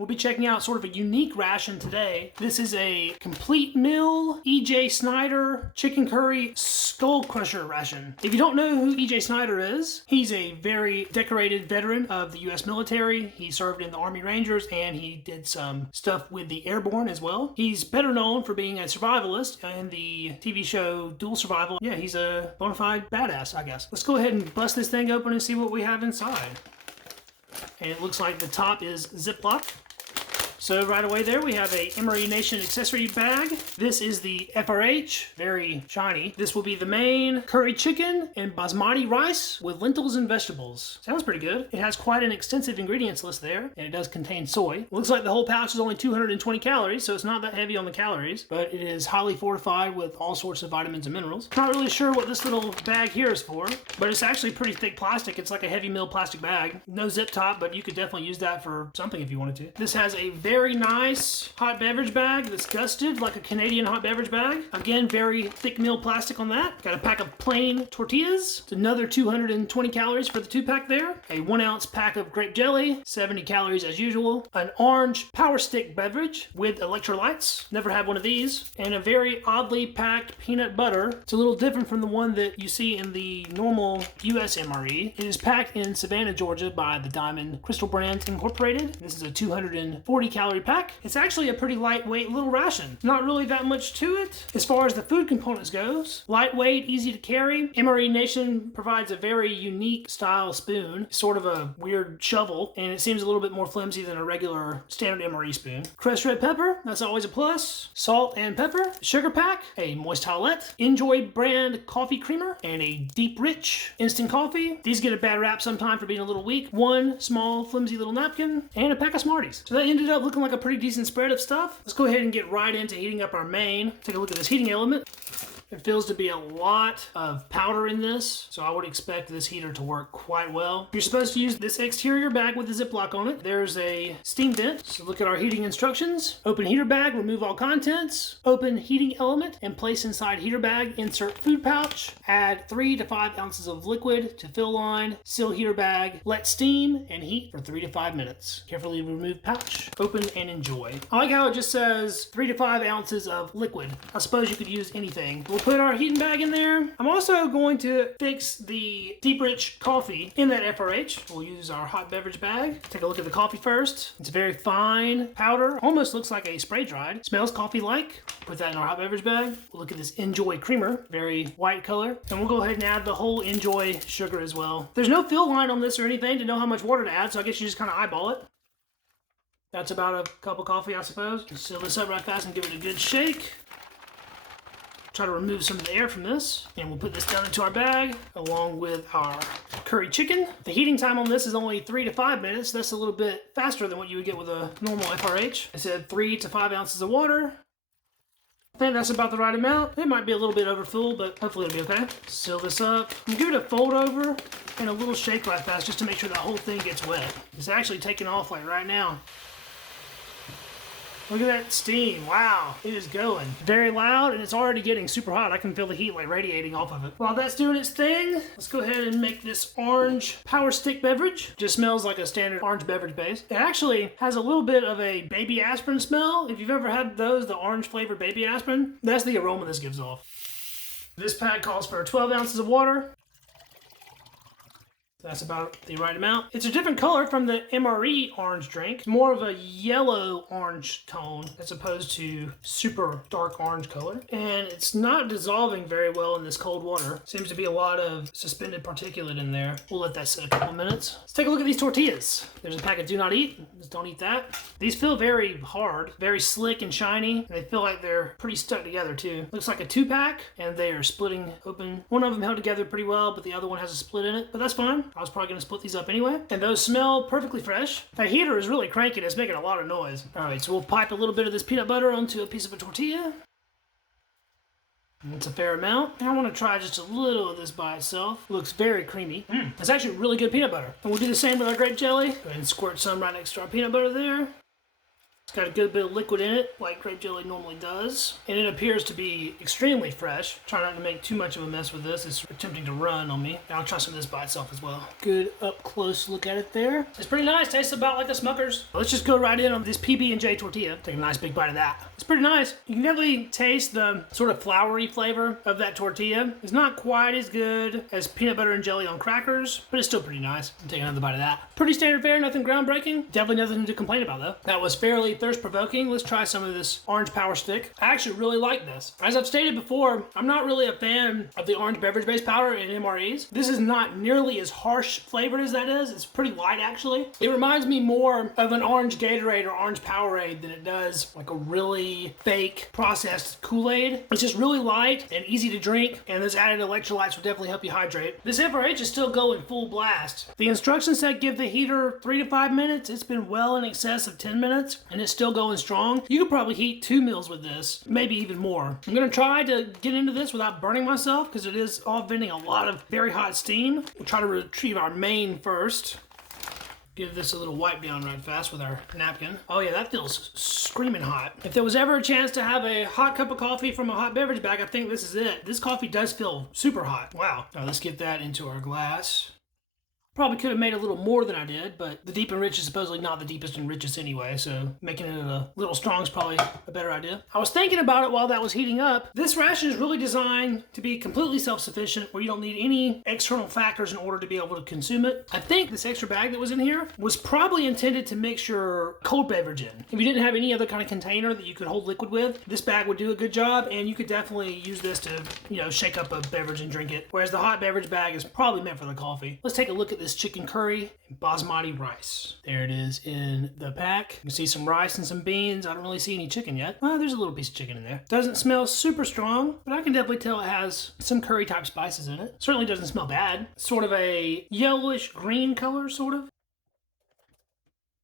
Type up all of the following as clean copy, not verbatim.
We'll be checking out sort of a unique ration today. This is a complete meal Snyder chicken curry Skullcrusher ration. If you don't know who Snyder is, he's a very decorated veteran of the US military. He served in the Army Rangers and he did some stuff with the airborne as well. He's better known for being a survivalist in the TV show Dual Survival. Yeah, he's a bona fide badass, I guess. Let's go ahead and bust this thing open and see what we have inside. And it looks like the top is Ziploc. So right away there we have a MRE Nation accessory bag. This is the FRH, very shiny. This will be the main curry chicken and basmati rice with lentils and vegetables. Sounds pretty good. It has quite an extensive ingredients list there, and it does contain soy. Looks like the whole pouch is only 220 calories, so it's not that heavy on the calories, but it is highly fortified with all sorts of vitamins and minerals. Not really sure what this little bag here is for, but it's actually pretty thick plastic. It's like a heavy meal plastic bag. No zip top, but you could definitely use that for something if you wanted to. This has a very nice hot beverage bag that's gusted like a Canadian hot beverage bag. Again, very thick meal plastic on that. Got a pack of plain tortillas. It's another 220 calories for the 2-pack there. A 1-ounce pack of grape jelly, 70 calories as usual. An orange power stick beverage with electrolytes. Never had one of these. And a very oddly packed peanut butter. It's a little different from the one that you see in the normal US MRE. It is packed in Savannah, Georgia by the Diamond Crystal Brands Incorporated. This is a 240 calorie pack. It's actually a pretty lightweight little ration. Not really that much to it. As far as the food components goes, lightweight, easy to carry. MRE Nation provides a very unique style spoon, sort of a weird shovel, and it seems a little bit more flimsy than a regular standard MRE spoon. Crushed red pepper, that's always a plus. Salt and pepper. Sugar pack, a moist towelette, Enjoy brand coffee creamer, and a deep rich instant coffee. These get a bad rap sometime for being a little weak. One small flimsy little napkin, and a pack of Smarties. So that ended up looking like a pretty decent spread of stuff. Let's go ahead and get right into heating up our main. Take a look at this heating element. It feels to be a lot of powder in this, so I would expect this heater to work quite well. You're supposed to use this exterior bag with a Ziploc on it. There's a steam vent, so look at our heating instructions. Open heater bag, remove all contents. Open heating element and place inside heater bag, insert food pouch. Add 3 to 5 ounces of liquid to fill line. Seal heater bag, let steam and heat for 3 to 5 minutes. Carefully remove pouch, open and enjoy. I like how it just says 3 to 5 ounces of liquid. I suppose you could use anything. We'll put our heating bag in there. I'm also going to fix the deep rich coffee in that FRH. We'll use our hot beverage bag. Take a look at the coffee first. It's a very fine powder. Almost looks like a spray dried. Smells coffee-like. Put that in our hot beverage bag. We'll look at this Enjoy creamer. Very white color. And we'll go ahead and add the whole Enjoy sugar as well. There's no fill line on this or anything to know how much water to add, so I guess you just kind of eyeball it. That's about a cup of coffee, I suppose. Seal this up right fast and give it a good shake. Try to remove some of the air from this, and we'll put this down into our bag along with our curry chicken. The heating time on this is only 3 to 5 minutes. That's a little bit faster than what you would get with a normal FRH. I said 3 to 5 ounces of water. I think that's about the right amount. It might be a little bit overfull, but hopefully it'll be okay. Seal this up. I'm give it a fold over and a little shake right fast just to make sure the whole thing gets wet. It's actually taking off like right now. Look at that steam. Wow, it is going. Very loud, and it's already getting super hot. I can feel the heat like radiating off of it. While that's doing its thing, let's go ahead and make this orange power stick beverage. Just smells like a standard orange beverage base. It actually has a little bit of a baby aspirin smell. If you've ever had those, the orange flavored baby aspirin, that's the aroma this gives off. This pack calls for 12 ounces of water. That's about the right amount. It's a different color from the MRE orange drink. More of a yellow orange tone as opposed to super dark orange color. And it's not dissolving very well in this cold water. Seems to be a lot of suspended particulate in there. We'll let that sit a couple minutes. Let's take a look at these tortillas. There's a pack of do not eat. Just don't eat that. These feel very hard, very slick and shiny. And they feel like they're pretty stuck together too. Looks like a 2-pack and they are splitting open. One of them held together pretty well, but the other one has a split in it, but that's fine. I was probably going to split these up anyway. And those smell perfectly fresh. That heater is really cranking. It's making a lot of noise. All right, so we'll pipe a little bit of this peanut butter onto a piece of a tortilla. That's a fair amount. I want to try just a little of this by itself. Looks very creamy. It's actually really good peanut butter. And we'll do the same with our grape jelly. Go ahead and squirt some right next to our peanut butter there. It's got a good bit of liquid in it, like grape jelly normally does. And it appears to be extremely fresh. Try not to make too much of a mess with this. It's attempting to run on me. And I'll try some of this by itself as well. Good up close look at it there. It's pretty nice. Tastes about like the Smuckers. Let's just go right in on this PB&J tortilla. Take a nice big bite of that. It's pretty nice. You can definitely taste the sort of floury flavor of that tortilla. It's not quite as good as peanut butter and jelly on crackers, but it's still pretty nice. I'll take another bite of that. Pretty standard fare, nothing groundbreaking. Definitely nothing to complain about though. That was fairly thirst-provoking. Let's try some of this orange power stick. I actually really like this. As I've stated before, I'm not really a fan of the orange beverage-based powder in MREs. This is not nearly as harsh flavored as that is. It's pretty light actually. It reminds me more of an orange Gatorade or orange Powerade than it does like a really fake processed Kool-Aid. It's just really light and easy to drink, and those added electrolytes will definitely help you hydrate. This FRH is still going full blast. The instruction set give the heater 3 to 5 minutes. It's been well in excess of 10 minutes and it's still going strong. You could probably heat 2 meals with this, maybe even more. I'm gonna try to get into this without burning myself because it is all venting a lot of very hot steam. We'll try to retrieve our main first. Give this a little wipe down right fast with our napkin. Oh yeah, that feels screaming hot. If there was ever a chance to have a hot cup of coffee from a hot beverage bag, I think this is it. This coffee does feel super hot. Wow. Now let's get that into our glass. Probably could have made a little more than I did, but the deep and rich is supposedly not the deepest and richest anyway, so making it a little strong is probably a better idea. I was thinking about it while that was heating up. This ration is really designed to be completely self-sufficient, where you don't need any external factors in order to be able to consume it. I think this extra bag that was in here was probably intended to mix your cold beverage in. If you didn't have any other kind of container that you could hold liquid with, this bag would do a good job, and you could definitely use this to, shake up a beverage and drink it. Whereas the hot beverage bag is probably meant for the coffee. Let's take a look at this chicken curry and basmati rice. There it is in the pack. You can see some rice and some beans. I don't really see any chicken yet. Well, there's a little piece of chicken in there. Doesn't smell super strong, but I can definitely tell it has some curry type spices in it. Certainly doesn't smell bad. Sort of a yellowish green color, sort of.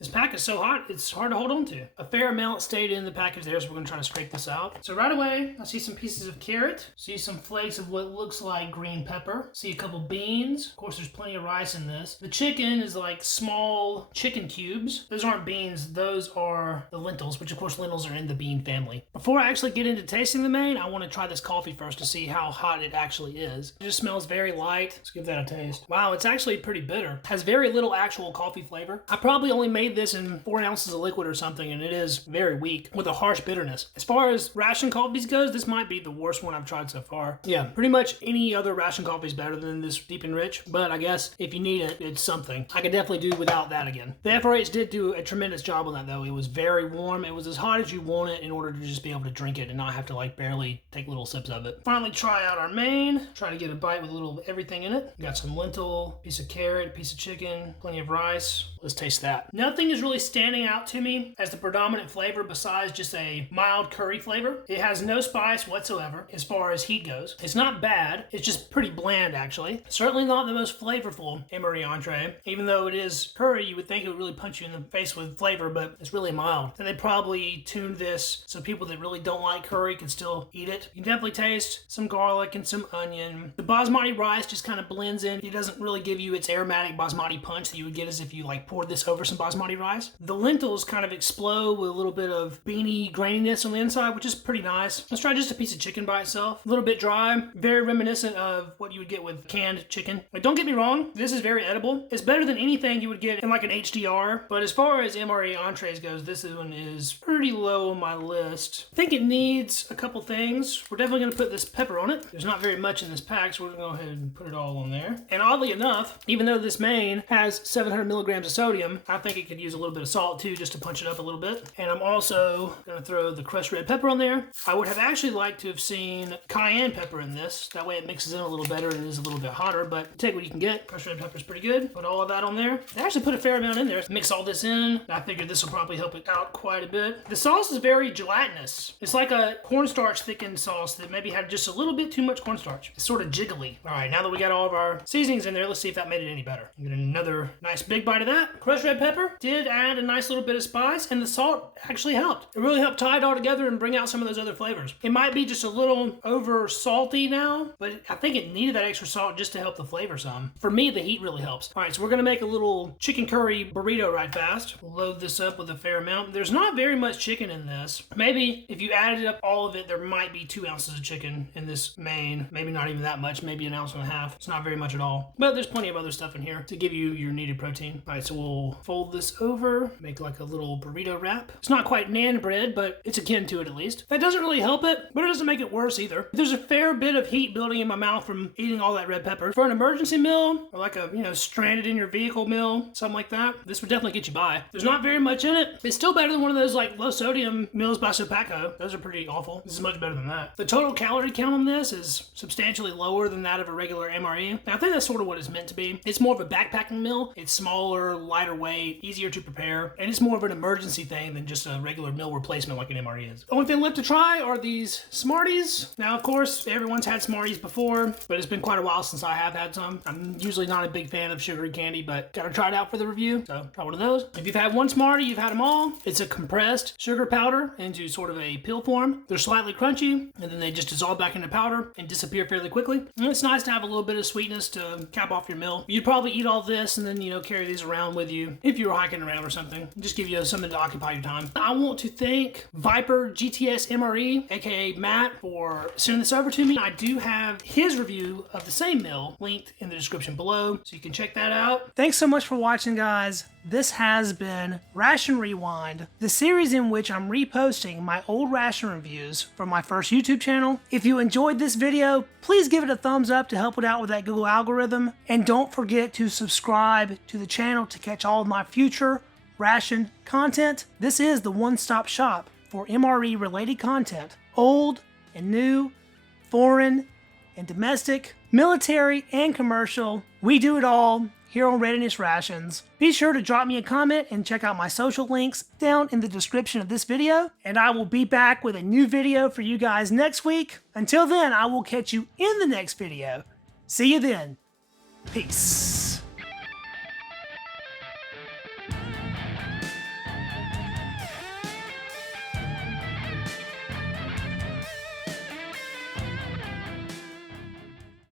This pack is so hot, it's hard to hold on to. A fair amount stayed in the package there, so we're gonna try to scrape this out. So right away, I see some pieces of carrot, see some flakes of what looks like green pepper, see a couple beans. Of course, there's plenty of rice in this. The chicken is like small chicken cubes. Those aren't beans, those are the lentils, which of course lentils are in the bean family. Before I actually get into tasting the main, I wanna try this coffee first to see how hot it actually is. It just smells very light. Let's give that a taste. Wow, it's actually pretty bitter. Has very little actual coffee flavor. I probably only made this in 4 ounces of liquid or something, and it is very weak with a harsh bitterness. As far as ration coffees goes, this might be the worst one I've tried so far. Yeah, pretty much any other ration coffee is better than this deep and rich, but I guess if you need it, it's something. I could definitely do without that again. The FRH did do a tremendous job on that though. It was very warm. It was as hot as you want it in order to just be able to drink it and not have to like barely take little sips of it. Finally try out our main. Try to get a bite with a little of everything in it. Got some lentil, piece of carrot, piece of chicken, plenty of rice. Let's taste that. Nothing is really standing out to me as the predominant flavor besides just a mild curry flavor. It has no spice whatsoever as far as heat goes. It's not bad, it's just pretty bland actually. Certainly not the most flavorful MRE entree. Even though it is curry, you would think it would really punch you in the face with flavor, but it's really mild. And they probably tuned this so people that really don't like curry can still eat it. You can definitely taste some garlic and some onion. The basmati rice just kind of blends in. It doesn't really give you its aromatic basmati punch that you would get as if you like poured this over some basmati rice. The lentils kind of explode with a little bit of beany graininess on the inside, which is pretty nice. Let's try just a piece of chicken by itself. A little bit dry, very reminiscent of what you would get with canned chicken. Like, don't get me wrong, this is very edible. It's better than anything you would get in like an HDR, but as far as MRE entrees goes, this one is pretty low on my list. I think it needs a couple things. We're definitely gonna put this pepper on it. There's not very much in this pack, so we're gonna go ahead and put it all on there. And oddly enough, even though this main has 700 milligrams of sodium, I think it could use a little bit of salt too, just to punch it up a little bit. And I'm also gonna throw the crushed red pepper on there. I would have actually liked to have seen cayenne pepper in this. That way it mixes in a little better and is a little bit hotter, but take what you can get. Crushed red pepper is pretty good. Put all of that on there. I actually put a fair amount in there. Mix all this in. I figured this will probably help it out quite a bit. The sauce is very gelatinous. It's like a cornstarch thickened sauce that maybe had just a little bit too much cornstarch. It's sort of jiggly. All right, now that we got all of our seasonings in there, let's see if that made it any better. Get another nice big bite of that. Crushed red pepper. did add a nice little bit of spice, and the salt actually helped. It really helped tie it all together and bring out some of those other flavors. It might be just a little over salty now, but I think it needed that extra salt just to help the flavor some. For me, the heat really helps. All right, so we're gonna make a little chicken curry burrito right fast. We'll load this up with a fair amount. There's not very much chicken in this. Maybe if you added up all of it, there might be 2 ounces of chicken in this main. Maybe not even that much, maybe 1.5 ounces. It's not very much at all. But there's plenty of other stuff in here to give you your needed protein. All right, so we'll fold this over, make like a little burrito wrap. It's not quite naan bread, but it's akin to it at least. That doesn't really help it, but it doesn't make it worse either. There's a fair bit of heat building in my mouth from eating all that red pepper. For an emergency meal, or like a, stranded in your vehicle meal, something like that, this would definitely get you by. There's not very much in it. It's still better than one of those like low sodium meals by Sopaco. Those are pretty awful. This is much better than that. The total calorie count on this is substantially lower than that of a regular MRE. And I think that's sort of what it's meant to be. It's more of a backpacking meal. It's smaller, lighter weight, easier to prepare, and it's more of an emergency thing than just a regular meal replacement like an MRE is. The only thing left to try are these Smarties. Now, of course, everyone's had Smarties before, but it's been quite a while since I have had some. I'm usually not a big fan of sugary candy, but gotta try it out for the review, so try one of those. If you've had one Smartie, you've had them all. It's a compressed sugar powder into sort of a pill form. They're slightly crunchy, and then they just dissolve back into powder and disappear fairly quickly. And it's nice to have a little bit of sweetness to cap off your meal. You'd probably eat all this and then, carry these around with you if you were hiking around or something. Just give you something to occupy your time. I want to thank Viper GTS MRE, aka Matt, for sending this over to me. I do have his review of the same meal linked in the description below, so you can check that out. Thanks so much for watching, guys. This has been Ration Rewind, the series in which I'm reposting my old ration reviews from my first YouTube channel. If you enjoyed this video, please give it a thumbs up to help it out with that Google algorithm. And don't forget to subscribe to the channel to catch all of my future ration content. This is the one-stop shop for MRE related content. Old and new, foreign and domestic, military and commercial. We do it all here on Readiness Rations. Be sure to drop me a comment and check out my social links down in the description of this video. And I will be back with a new video for you guys next week. Until then, I will catch you in the next video. See you then. Peace.